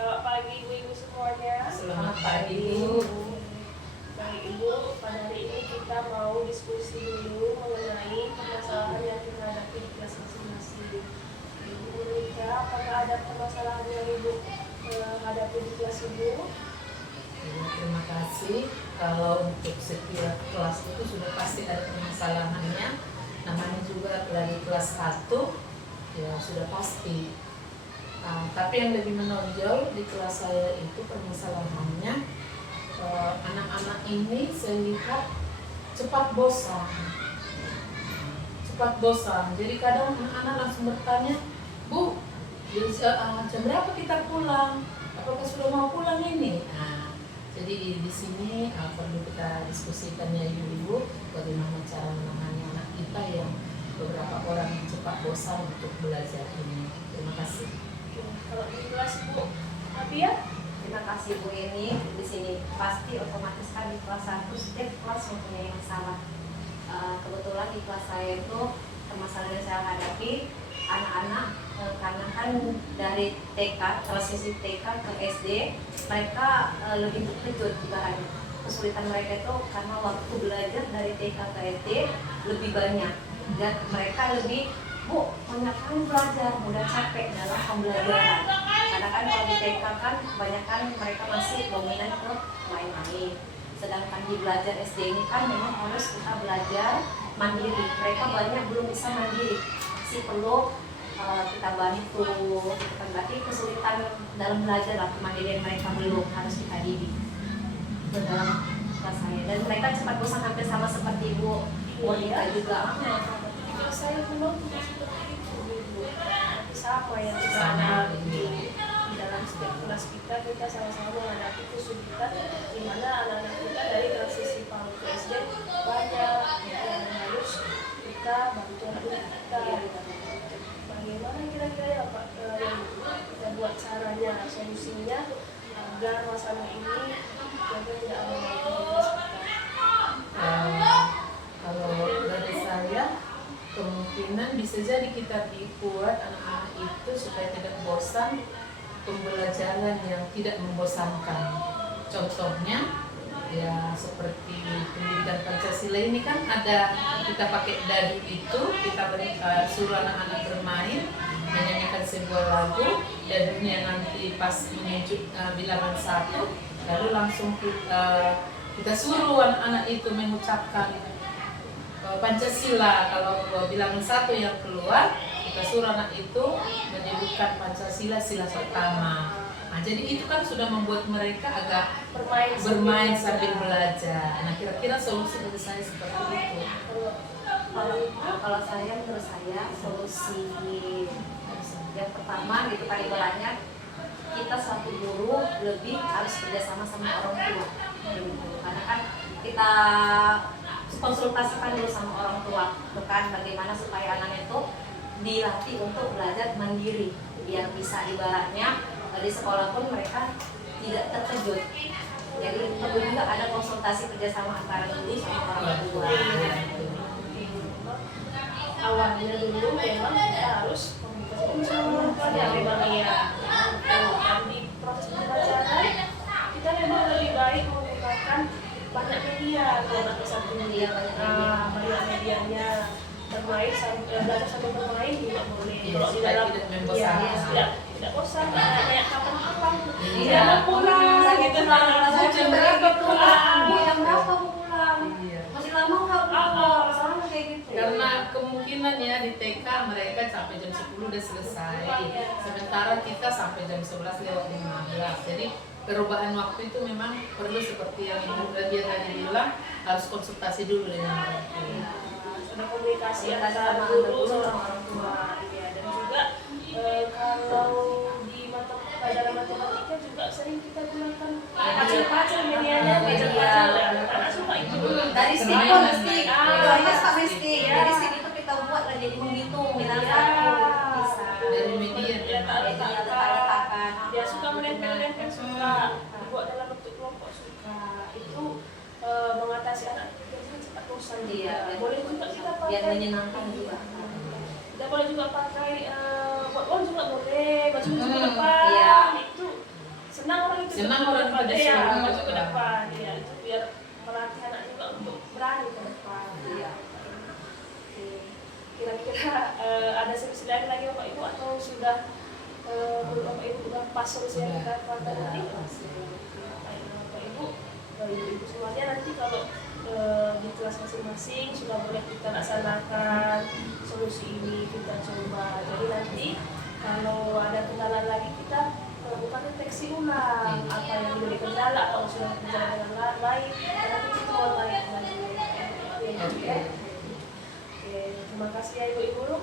Selamat pagi ibu-ibu semuanya. Selamat pagi Bu. Baik Ibu, pada hari ini kita mau diskusi dulu mengenai permasalahan yang kita hadapi di kelas masing-masing. Ibu Monica, apakah ada permasalahan yang Ibu hadapi di kelas Ibu? Terima kasih. Kalau untuk setiap kelas itu sudah pasti ada permasalahannya. Namanya juga dari kelas 1 ya sudah pasti. Tapi yang lebih menonjol di kelas saya itu permasalahannya anak-anak ini saya lihat cepat bosan. Jadi kadang anak-anak langsung bertanya, Bu, jam berapa kita pulang? Apakah sudah mau pulang ini? Jadi di sini perlu kita diskusikan ya ibu-ibu, bagaimana cara menangani anak kita yang beberapa orang yang cepat bosan untuk belajar ini. Terima kasih. Kalau di kelas Bu Abia? Terima kasih Bu Eni. Di sini pasti otomatis kan di kelas 1 setiap kelas mempunyai masalah. Kebetulan di kelas saya itu permasalahan yang saya hadapi anak-anak karena kan dari TK, transisi TK ke SD mereka lebih terkejut ibaratnya. Kesulitan mereka itu karena waktu belajar dari TK ke SD lebih banyak dan mereka lebih banyak kali belajar, mudah capek dalam pembelajaran. Karena kan kalau di TK kan kebanyakan mereka masih dominan ke main-main. Sedangkan di belajar SD ini kan memang harus kita belajar mandiri. Mereka banyak belum bisa mandiri, masih perlu kita bantu. Berarti kesulitan dalam belajar lah, kemandirian mereka belum harus kita didik ke dalam kelas saya. Dan mereka cepat bosan hampir sama seperti Ibu Monica juga. Saya belum seperti itu Ibu. Siapa yang kita hadapi di dalam setiap kelas kita sama-sama menghadapi kesulitan di mana anak-anak kita dari transisi PAUD ke SD banyak yang harus kita bantu anak kita. Bagaimana kira-kira ya Pak yang kita buat caranya, solusinya agar masalah ini tidak ada di kelas kita? Kalau dari saya kemungkinan bisa jadi kita buat anak-anak itu supaya tidak bosan, pembelajaran yang tidak membosankan. Contohnya ya seperti pendidikan Pancasila ini kan ada, kita pakai dadu itu, kita suruh anak-anak bermain menyanyikan sebuah lagu, dadunya nanti pas menuju bilangan 1 lalu langsung kita suruh anak-anak itu mengucapkan Pancasila. Kalau bilangan 1 yang keluar, kita suruh anak itu menyebutkan Pancasila sila pertama. Jadi itu kan sudah membuat mereka agak bermain sambil belajar. Nah, kira-kira solusi dari saya seperti itu. Kalau saya, menurut saya solusi yang pertama gitu kan ibaratnya kita satu guru lebih harus kerjasama sama orang tua. Karena kan kita konsultasikan dulu sama orang tua, bukan bagaimana supaya anak itu dilatih untuk belajar mandiri, biar bisa ibaratnya di sekolah pun mereka tidak terkejut. Jadi perlu juga ada konsultasi kerjasama antara guru sama orang tua. Awalnya dulu memang kita harus komunikasi sama orang tua ya memang iya. Di proses pembelajaran kita memang lebih baik menggunakan banyak media, banyak banyak medianya. Bermain sambil belajar sambil bermain tidak boleh. Kalau di dalam tidak bosan, kayak kapan pulang, tidak mau pulang gitu. Jam berapa pulang? Jam berapa pulang? Masih lama nggak pulang? Sama kayak gitu. Karena kemungkinan ya di TK mereka sampai jam 10 udah selesai, sementara kita sampai jam 11 lewat 15. Jadi perubahan waktu itu memang perlu seperti yang Ibu Nadia tadi bilang, harus konsultasi dulu dengan orang tua. Sudah komunikasi antara guru sama orang tua, ya. Dan juga kalau di pelajaran matematika juga sering kita gunakan pacul-pacul medianya, anak suka itu. Dari stick pun stick, pakai stick. Dari stick itu kita buat lah jadi menghitung bilang satu bisa. Dari media letak-letakan. Dia suka menempel-nempel, suka dibuat dalam bentuk kelompok, suka itu mengatasi anak biasanya cepat bosan. Iya, boleh juga kita pakai. Biar menyenangkan juga. Kita boleh juga pakai buat juga boleh, baju juga depan. Iya. Itu Senang orang pada ya, suruh maju ke depan ya, itu biar melatih anak juga untuk berani ke depan ya. Oke. Kira-kira ada solusi lain lagi Bapak Ibu atau sudah menurut Bapak Ibu udah pas solusi yang kita buat tadi? Bapak Ibu, ibu-ibu semuanya nanti kalau di kelas masing-masing sudah boleh kita laksanakan solusi ini, kita coba. Jadi nanti kalau ada kendala lagi kita bukan deteksi ulang apa yang menjadi kendala, kalau sudah berjalan dengan baik nanti kita mulai lagi. Oke, terima kasih ya ibu-ibu.